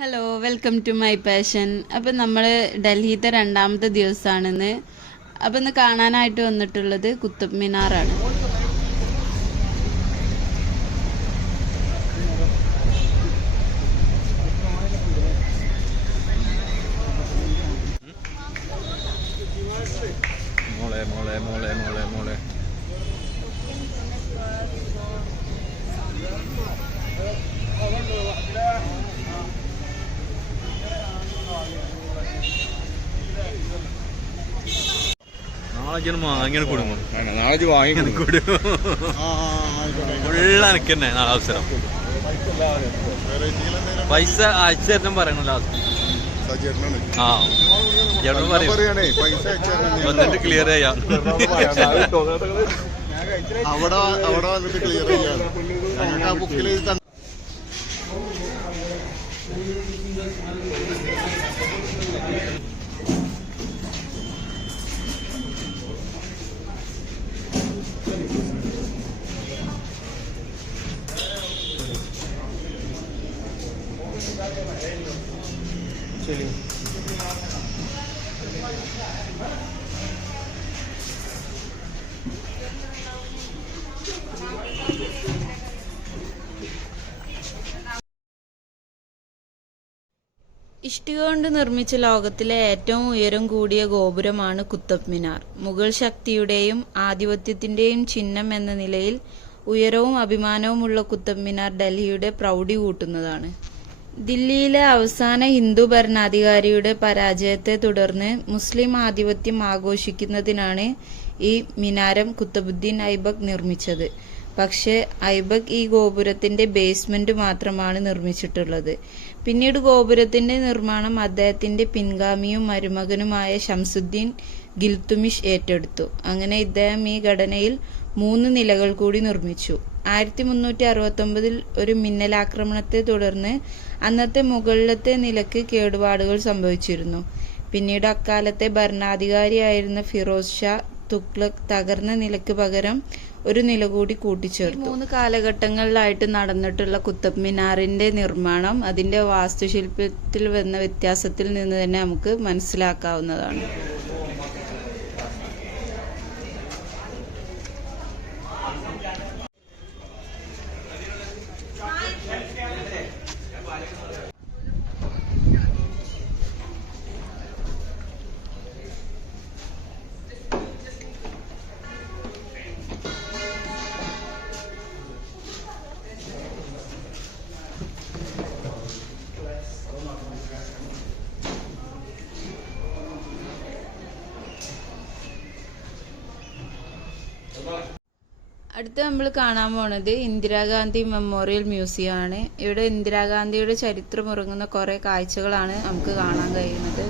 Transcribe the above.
Hello welcome to my passion. അപ്പം നമ്മൾ ഡൽഹിയിലത്തെ രണ്ടാമത്തെ ദിവസമാണിന്ന്. അപ്പം ഇന്ന് കാണാനായിട്ട് വന്നിട്ടുള്ളത് കുത്തബ് മിനാറാണ്. മോളെ മോളെ മോളെ മോളെ മോളെ നാളെ വാങ്ങിയാണ് കൊടുക്കും. നാളെ വാങ്ങി കൊടുക്കും. ഫുള്ള് എനിക്ക് തന്നെ നാളെ അവസരം. പൈസ അയച്ചു തരണം പറയണ ലാസ്റ്റ്. ആ ചേട്ടൻ പറയും വന്നിട്ട് ക്ലിയർ ചെയ്യാം. അവിടെ വന്നിട്ട് ക്ലിയർ ചെയ്യാം. ഞങ്ങൾക്ക് ആ ബുക്കിൽ ശരി. ഇഷ്ടിക കൊണ്ട് നിർമ്മിച്ച ലോകത്തിലെ ഏറ്റവും ഉയരം കൂടിയ ഗോപുരമാണ് കുത്തബ് മിനാർ. മുഗൾ ശക്തിയുടെയും ആധിപത്യത്തിന്റെയും ചിഹ്നം എന്ന നിലയിൽ ഉയരവും അഭിമാനവുമുള്ള കുത്തബ് മിനാർ ഡൽഹിയുടെ പ്രൗഢി കൂട്ടുന്നതാണ്. ദില്ലിയിലെ അവസാന ഹിന്ദു ഭരണാധികാരിയുടെ പരാജയത്തെ തുടർന്ന് മുസ്ലിം ആധിപത്യം ആഘോഷിക്കുന്നതിനാണ് ഈ മിനാരം കുത്തബുദ്ദീൻ ഐബക്ക് നിർമ്മിച്ചത്. പക്ഷേ ഐബക്ക് ഈ ഗോപുരത്തിന്റെ ബേസ്മെന്റ് മാത്രമാണ് നിർമ്മിച്ചിട്ടുള്ളത്. പിന്നീട് ഗോപുരത്തിന്റെ നിർമ്മാണം അദ്ദേഹത്തിന്റെ പിൻഗാമിയും മരുമകനുമായ ഷംസുദ്ദീൻ ഗിൽത്തുമിഷ് ഏറ്റെടുത്തു. അങ്ങനെ ഇദ്ദേഹം ഈ ഘടനയിൽ 3 നിലകൾ കൂടി നിർമ്മിച്ചു. 1369 ഒരു മിന്നലാക്രമണത്തെ തുടർന്ന് അന്നത്തെ മുകളിലത്തെ നിലയ്ക്ക് കേടുപാടുകൾ സംഭവിച്ചിരുന്നു. പിന്നീട് അക്കാലത്തെ ഭരണാധികാരിയായിരുന്ന ഫിറോസ് ഷാ തുഗ്ലക് തകർന്ന നിലയ്ക്ക് പകരം ഒരു നില കൂടി കൂട്ടിച്ചേർത്തു. 3 കാലഘട്ടങ്ങളിലായിട്ട് നടന്നിട്ടുള്ള കുത്തബ് മിനാറിന്റെ നിർമ്മാണം അതിന്റെ വാസ്തുശില്പത്തിൽ വന്ന വ്യത്യാസത്തിൽ നിന്ന് തന്നെ നമുക്ക് മനസ്സിലാക്കാവുന്നതാണ്. അടുത്ത് നമ്മൾ കാണാൻ പോണത് ഇന്ദിരാഗാന്ധി മെമ്മോറിയൽ മ്യൂസിയം ആണ്. ഇവിടെ ഇന്ദിരാഗാന്ധിയുടെ ചരിത്രം ഉറങ്ങുന്ന കുറെ കാഴ്ചകളാണ് നമുക്ക് കാണാൻ കഴിയുന്നത്.